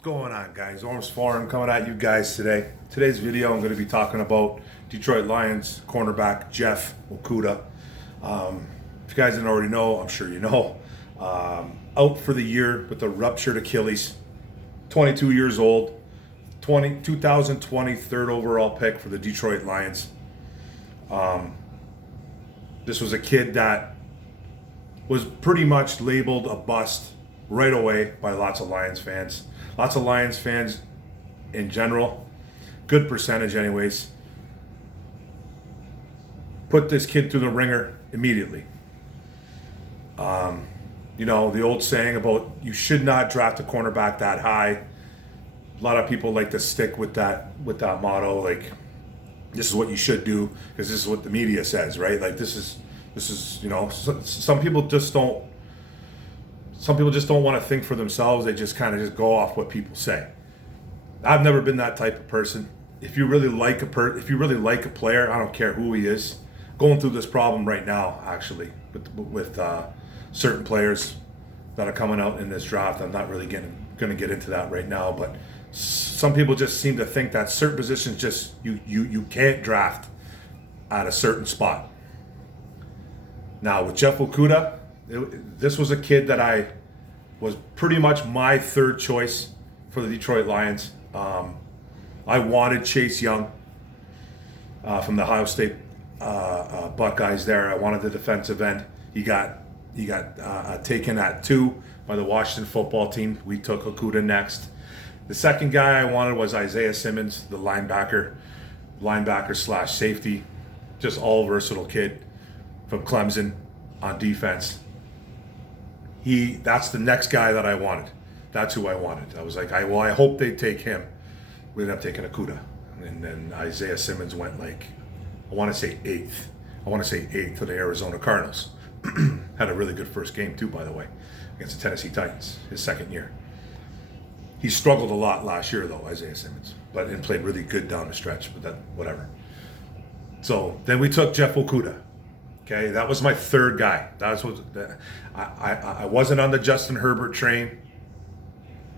What's going on, guys? Orms Forum coming at you guys today. Today's video, I'm going to be talking about Detroit Lions cornerback Jeff Okudah. If you guys didn't already know, I'm sure you know. Out for the year with a ruptured Achilles. 22 years old. 2020 third overall pick for the Detroit Lions. This was a kid that was pretty much labeled a bust right away by lots of Lions fans. Lots of Lions fans in general, good percentage anyways, put this kid through the ringer immediately. You know, the old saying about you should not draft a cornerback that high. A lot of people like to stick with that motto, like this is what you should do because this is what the media says, right? Like this is you know, some people just don't want to think for themselves. They just kind of just go off what people say. I've never been that type of person. If you really like a player, I don't care who he is. Going through this problem right now, actually, with certain players that are coming out in this draft. I'm not really going to get into that right now, but some people just seem to think that certain positions just you can't draft at a certain spot. Now with Jeff Okudah, this was a kid that I was pretty much my third choice for the Detroit Lions. I wanted Chase Young from the Ohio State Buckeyes there. I wanted the defensive end. He got taken at 2 by the Washington football team. We took Okudah next. The second guy I wanted was Isaiah Simmons, the linebacker / safety, just all versatile kid from Clemson on defense. That's the next guy that I wanted. That's who I wanted. I was like, I hope they take him. We ended up taking Okudah. And then Isaiah Simmons went like, I want to say eighth to the Arizona Cardinals. Had a really good first game too, by the way, against the Tennessee Titans, his second year. He struggled a lot last year though, Isaiah Simmons, and played really good down the stretch, but whatever. So then we took Jeff Okudah. Okay, that was my third guy. I wasn't on the Justin Herbert train,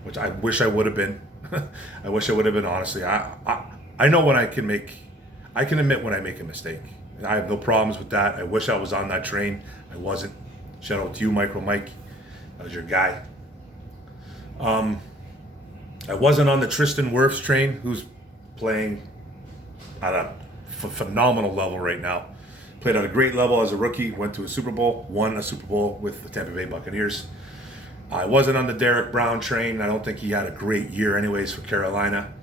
which I wish I would have been. I wish I would have been, honestly. I know when I can admit when I make a mistake. I have no problems with that. I wish I was on that train. I wasn't. Shout out to you, Micro Mike. That was your guy. I wasn't on the Tristan Wirfs train, who's playing at a phenomenal level right now. Played at a great level as a rookie, went to a Super Bowl, won a Super Bowl with the Tampa Bay Buccaneers. I wasn't on the Derek Brown train. I don't think he had a great year anyways for Carolina.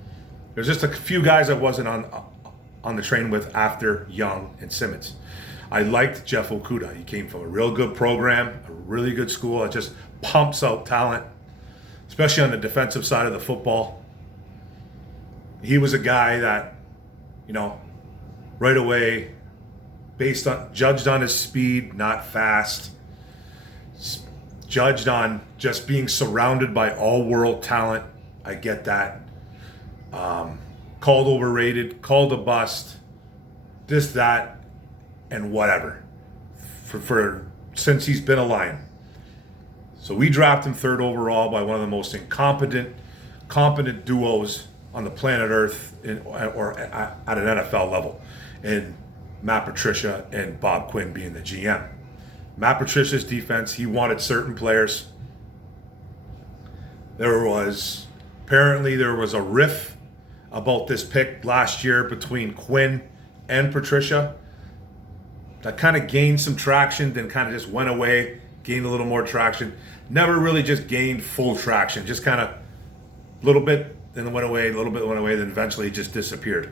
There's just a few guys I wasn't on the train with after Young and Simmons. I liked Jeff Okudah. He came from a real good program, a really good school. It just pumps out talent, especially on the defensive side of the football. He was a guy that, you know, right away, judged on his speed, not fast, judged on just being surrounded by all-world talent. I get that. Called overrated, called a bust, this, that, and whatever. For since he's been a Lion. So we drafted him third overall by one of the most competent duos on the planet Earth, or at an NFL level, in Matt Patricia and Bob Quinn being the GM. Matt Patricia's defense, he wanted certain players. There was a riff about this pick last year between Quinn and Patricia that kind of gained some traction, then kind of just went away, gained a little more traction. Never really just gained full traction, just kind of a little bit, then went away, a little bit went away, then eventually just disappeared.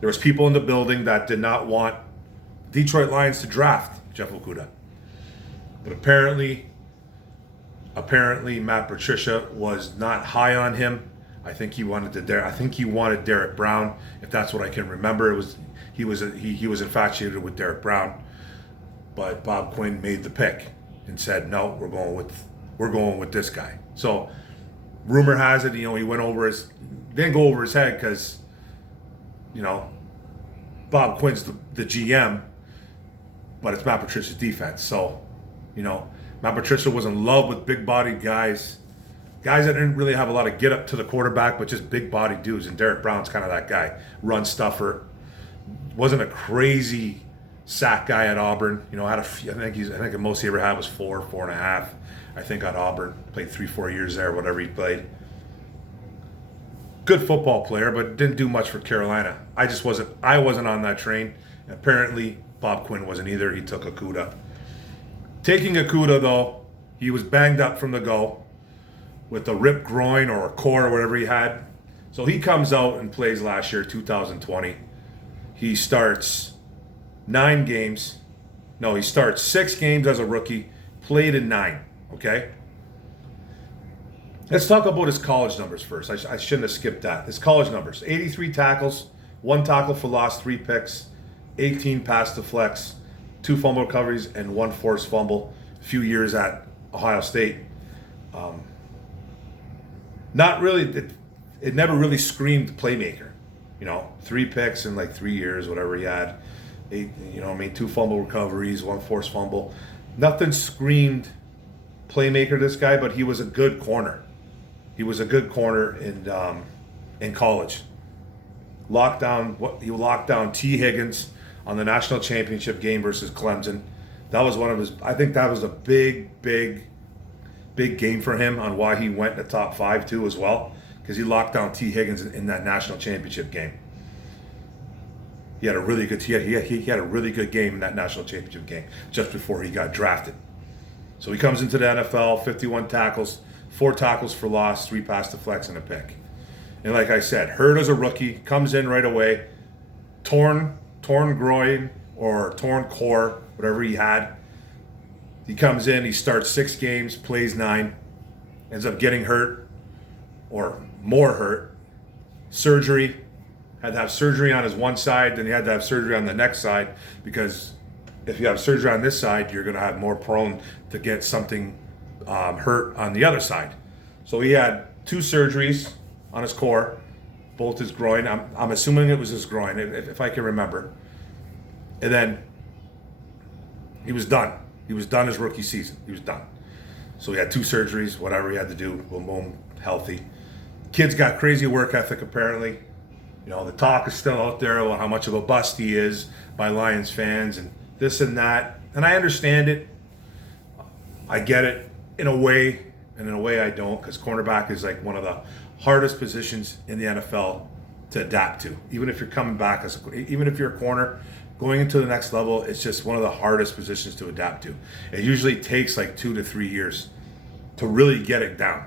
There was people in the building that did not want Detroit Lions to draft Jeff Okudah. But apparently Matt Patricia was not high on him. I think he wanted Derek Brown, if that's what I can remember. He was infatuated with Derek Brown. But Bob Quinn made the pick and said, "No, we're going with this guy." So rumor has it, you know, he didn't go over his head because, you know, Bob Quinn's the GM, but it's Matt Patricia's defense. So, you know, Matt Patricia was in love with big-bodied guys Guys that didn't really have a lot of get up to the quarterback, but just big body dudes. And Derek Brown's kind of that guy. Run stuffer. Wasn't a crazy sack guy at Auburn. You know, I think the most he ever had was 4.5. I think at Auburn. Played 3-4 years there, whatever he played. Good football player, but didn't do much for Carolina. I wasn't on that train. Apparently, Bob Quinn wasn't either. He took Okudah. Taking Okudah, though, he was banged up from the go with a ripped groin or a core or whatever he had. So he comes out and plays last year, 2020. He starts 9 games. No, he starts 6 games as a rookie, played in 9, okay? Let's talk about his college numbers first. I shouldn't have skipped that. His college numbers: 83 tackles, 1 tackle for loss, 3 picks, 18 pass deflects, 2 fumble recoveries, and 1 forced fumble. A few years at Ohio State. Not really. It never really screamed playmaker. You know, 3 picks in like 3 years, whatever he had. 2 fumble recoveries, 1 forced fumble. Nothing screamed playmaker, this guy, but he was a good corner. He was a good corner in college. He locked down T. Higgins on the national championship game versus Clemson. That was one of his. I think that was a big game for him on why he went in the top 5 too as well, because he locked down T. Higgins in that national championship game. He had a really good. He had a really good game in that national championship game just before he got drafted. So he comes into the NFL, 51 tackles, 4 tackles for loss, 3 pass deflects, and a pick. And like I said, hurt as a rookie, comes in right away, torn groin or torn core, whatever he had. He comes in, he starts 6 games, plays 9, ends up getting hurt or more hurt. Surgery, had to have surgery on his one side, then he had to have surgery on the next side, because if you have surgery on this side, you're going to have more prone to get something hurt on the other side. So he had 2 surgeries on his core, both his groin. I'm assuming it was his groin, if I can remember. And then he was done. He was done his rookie season. He was done. So he had 2 surgeries, whatever he had to do, boom, healthy. Kid's got crazy work ethic, apparently. You know, the talk is still out there about how much of a bust he is by Lions fans and this and that. And I understand it. I get it in a way, and in a way I don't, because cornerback is like one of the hardest positions in the NFL to adapt to. Even if you're coming back even if you're a corner, going into the next level, it's just one of the hardest positions to adapt to. It usually takes like 2 to 3 years to really get it down.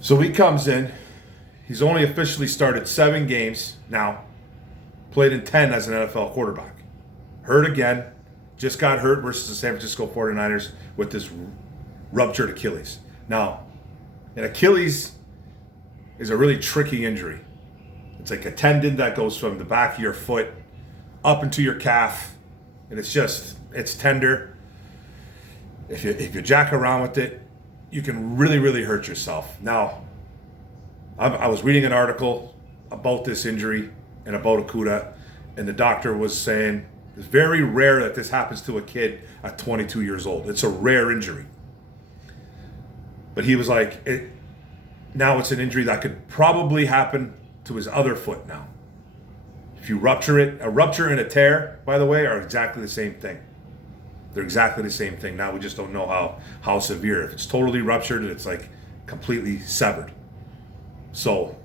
So he comes in. He's only officially started 7 games now, played in 10 as an NFL quarterback. Hurt again, just got hurt versus the San Francisco 49ers with this ruptured Achilles. Now, an Achilles is a really tricky injury. It's like a tendon that goes from the back of your foot up into your calf, and it's tender. If you jack around with it, you can really hurt yourself. Now, I was reading an article about this injury and about Okudah, and the doctor was saying it's very rare that this happens to a kid at 22 years old. It's a rare injury. But he was like, now it's an injury that could probably happen to his other foot now. If you rupture it, a rupture and a tear, by the way, are exactly the same thing. They're exactly the same thing. Now we just don't know how severe. If it's totally ruptured, it's like completely severed. So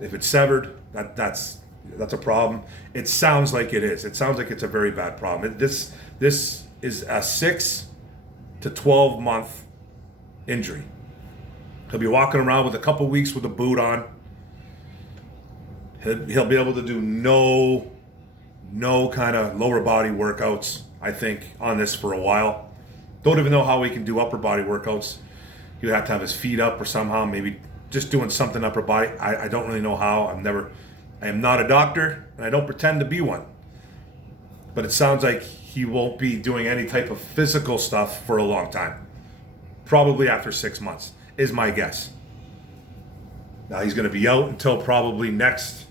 if it's severed, that's a problem. It sounds like it is. It sounds like it's a very bad problem. This is a 6 to 12 month injury. He'll be walking around with a couple weeks with a boot on. He'll be able to do no kind of lower body workouts, I think, on this for a while. Don't even know how he can do upper body workouts. He would have to have his feet up or somehow, maybe just doing something upper body. I don't really know how. I am not a doctor, and I don't pretend to be one. But it sounds like he won't be doing any type of physical stuff for a long time. Probably after 6 months, is my guess. Now he's going to be out until probably next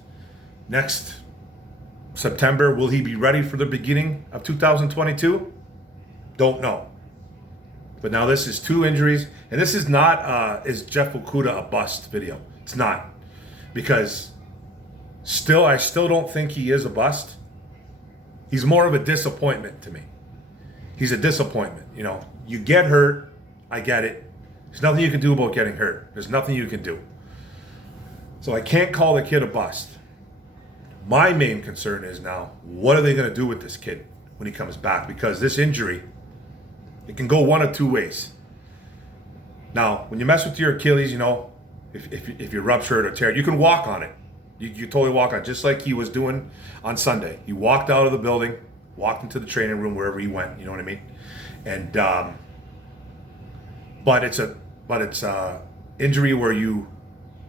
September. Will he be ready for the beginning of 2022? Don't know. But now this is 2 injuries, and this is not is Jeff Okudah a bust video. It's not, because I still don't think he is a bust. He's more of a disappointment to me. He's a disappointment. You get hurt, I get it. There's nothing you can do about getting hurt. There's nothing you can do. So I can't call the kid a bust. My main concern is now, what are they going to do with this kid when he comes back? Because this injury, it can go one of 2 ways. Now, when you mess with your Achilles, if you rupture it or tear it, you can walk on it. You totally walk on it, just like he was doing on Sunday. He walked out of the building, walked into the training room, wherever he went. You know what I mean? And but it's a injury where you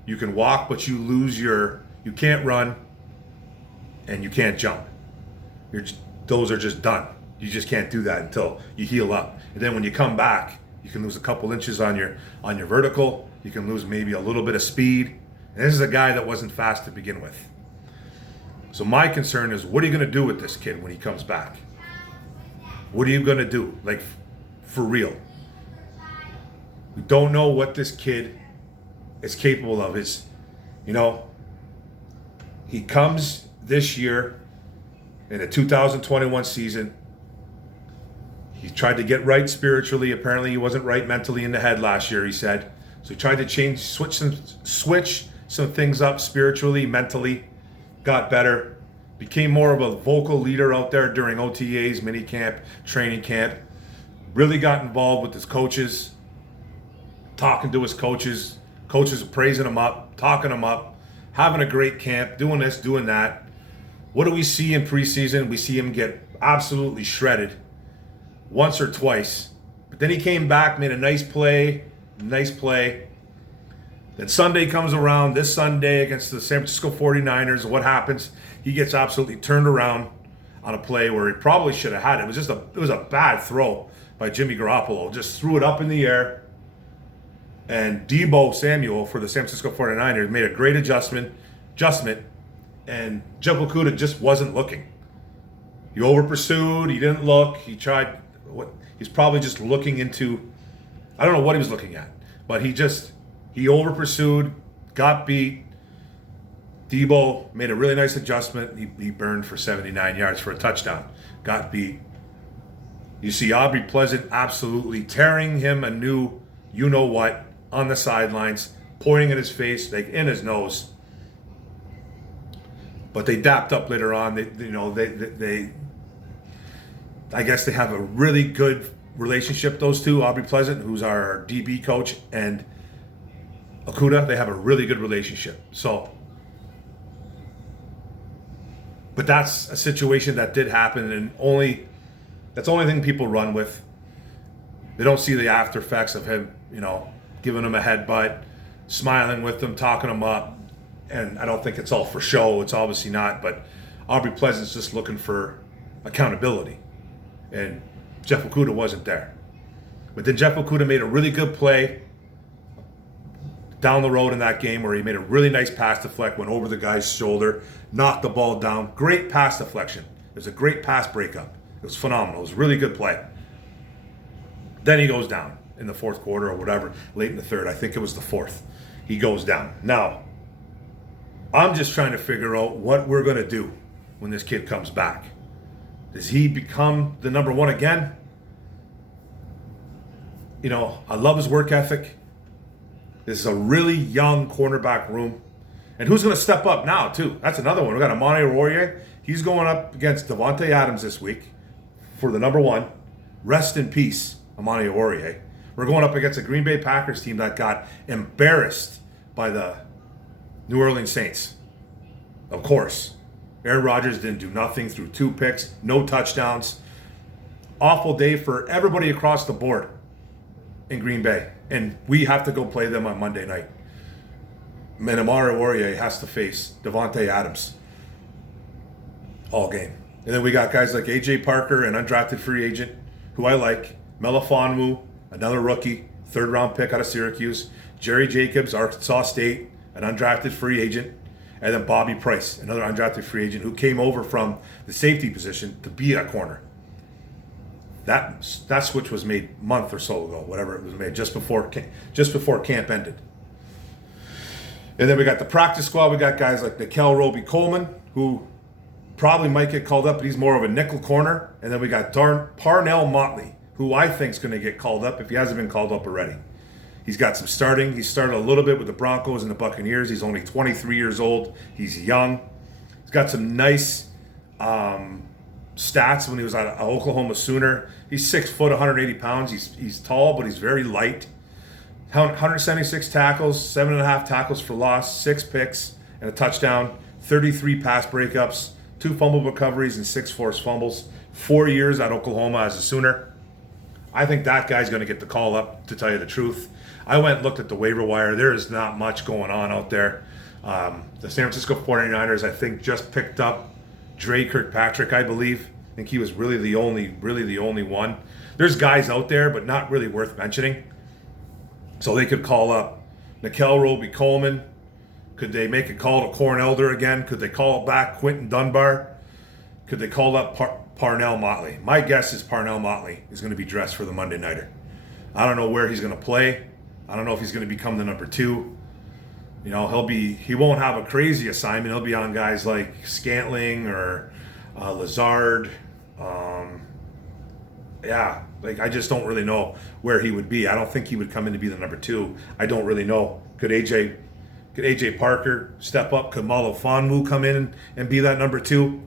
can walk, but you can't run, and you can't jump. Those are just done. You just can't do that until you heal up. And then when you come back, you can lose a couple inches on your vertical. You can lose maybe a little bit of speed. And this is a guy that wasn't fast to begin with. So my concern is, what are you going to do with this kid when he comes back? What are you going to do? Like, for real. We don't know what this kid is capable of. He comes this year in the 2021 season. He tried to get right spiritually. Apparently he wasn't right mentally in the head last year, he said. So he tried to switch some things up spiritually, mentally, got better, became more of a vocal leader out there during OTAs, mini camp, training camp, really got involved with his coaches, talking to his coaches praising him up, talking him up, having a great camp, doing this, doing that. What do we see in preseason? We see him get absolutely shredded once or twice. But then he came back, made a nice play. Then Sunday comes around, this Sunday against the San Francisco 49ers. What happens? He gets absolutely turned around on a play where he probably should have had it. It was a bad throw by Jimmy Garoppolo. Just threw it up in the air. And Deebo Samuel for the San Francisco 49ers made a great adjustment, and Jeff Okudah just wasn't looking. He over pursued, he didn't look, he's probably just looking into, I don't know what he was looking at, but he over pursued, got beat. Deebo made a really nice adjustment. He burned for 79 yards for a touchdown, got beat. You see Aubrey Pleasant absolutely tearing him a new you-know-what on the sidelines, pointing at his face, like in his nose. But they dapped up later on. They I guess they have a really good relationship, those two, Aubrey Pleasant, who's our DB coach, and Okudah. They have a really good relationship. So, but that's a situation that did happen, and that's the only thing people run with. They don't see the after effects of him, giving him a headbutt, smiling with them, talking him up. And I don't think it's all for show. It's obviously not. But Aubrey Pleasant's just looking for accountability. And Jeff Okudah wasn't there. But then Jeff Okudah made a really good play down the road in that game where he made a really nice pass deflect, went over the guy's shoulder, knocked the ball down. Great pass deflection. It was a great pass breakup. It was phenomenal. It was a really good play. Then he goes down in the fourth quarter or whatever, late in the third. I think it was the fourth. He goes down. Now, I'm just trying to figure out what we're going to do when this kid comes back. Does he become the number one again? I love his work ethic. This is a really young cornerback room. And who's going to step up now, too? That's another one. We got Amani Oruwariye. He's going up against Davante Adams this week for the number one. Rest in peace, Amani Oruwariye. We're going up against a Green Bay Packers team that got embarrassed by the New Orleans Saints. Of course. Aaron Rodgers didn't do nothing, threw 2 picks, no touchdowns. Awful day for everybody across the board in Green Bay. And we have to go play them on Monday night. And Amari Oruwariye has to face Davante Adams all game. And then we got guys like A.J. Parker, an undrafted free agent, who I like. Melifonwu, another rookie, 3rd-round pick out of Syracuse. Jerry Jacobs, Arkansas State, an undrafted free agent. And then Bobby Price, another undrafted free agent who came over from the safety position to be a corner. That switch was made a month or so ago, whatever it was made, just before camp ended. And then we got the practice squad. We got guys like Nikel Roby-Coleman, who probably might get called up, but he's more of a nickel corner. And then we got Parnell Motley, who I think is going to get called up if he hasn't been called up already. He's got some starting. He started a little bit with the Broncos and the Buccaneers. He's only 23 years old. He's young. He's got some nice stats when he was at Oklahoma Sooner. He's 6 foot, 180 pounds. He's tall, but he's very light. 176 tackles, 7.5 tackles for loss, 6 picks and a touchdown, 33 pass breakups, 2 fumble recoveries, and 6 forced fumbles. 4 years at Oklahoma as a Sooner. I think that guy's going to get the call up, to tell you the truth. I went and looked at the waiver wire. There is not much going on out there. The San Francisco 49ers, I think, just picked up Dre Kirkpatrick, I believe. I think he was really the only one. There's guys out there, but not really worth mentioning. So they could call up Nikel Roby-Coleman. Could they make a call to Corn Elder again? Could they call back Quentin Dunbar? Could they call up Parnell Motley? My guess is Parnell Motley is going to be dressed for the Monday Nighter. I don't know where he's going to play. I don't know if he's going to become the number 2. You know, he won't have a crazy assignment. He'll be on guys like Scantling or Lazard. I just don't really know where he would be. I don't think he would come in to be the number 2. I don't really know. Could AJ Parker step up? Could Malo Fonmu come in and be that number 2?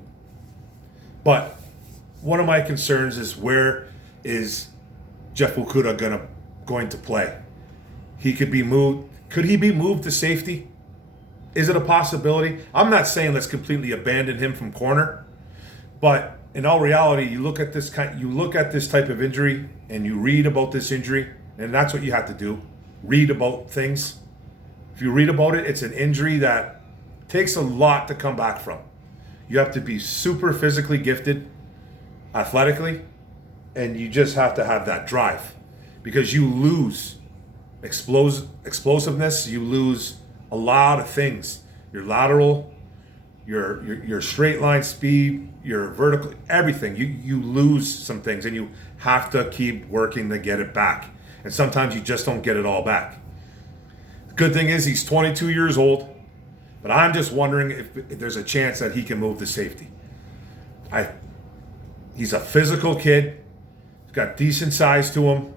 But one of my concerns is, where is Jeff Okudah going to play? He could be moved. Could he be moved to safety? Is it a possibility? I'm not saying let's completely abandon him from corner, but in all reality, you look at this type of injury and you read about this injury, and that's what you have to do. Read about things. If you read about it, it's an injury that takes a lot to come back from. You have to be super physically gifted, athletically, and you just have to have that drive, because you lose explosiveness, you lose a lot of things. Your lateral, your straight line speed, your vertical, everything. You lose some things, and you have to keep working to get it back. And sometimes you just don't get it all back. The good thing is he's 22 years old, but I'm just wondering if there's a chance that he can move to safety. He's a physical kid. He's got decent size to him.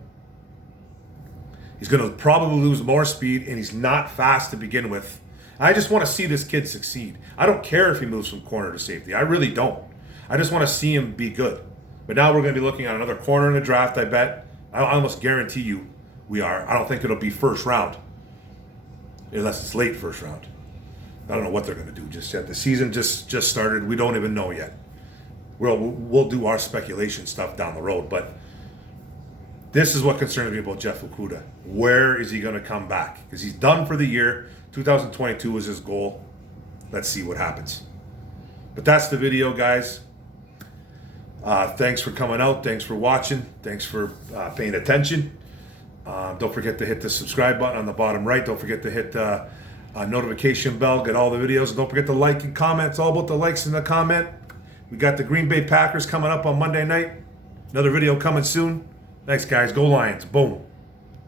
He's going to probably lose more speed, and he's not fast to begin with. I just want to see this kid succeed. I don't care if he moves from corner to safety. I really don't. I just want to see him be good. But now we're going to be looking at another corner in the draft, I bet. I almost guarantee you we are. I don't think it'll be first round, unless it's late first round. I don't know what they're going to do just yet. The season just started. We don't even know yet. We'll do our speculation stuff down the road, but this is what concerns me about Jeff Okudah. Where is he going to come back? Because he's done for the year. 2022 was his goal. Let's see what happens. But that's the video, guys. Thanks for coming out. Thanks for watching. Thanks for paying attention. Don't forget to hit the subscribe button on the bottom right. Don't forget to hit the notification bell. Get all the videos. And don't forget to like and comment. It's all about the likes and the comment. We got the Green Bay Packers coming up on Monday night. Another video coming soon. Thanks, guys. Go Lions. Boom.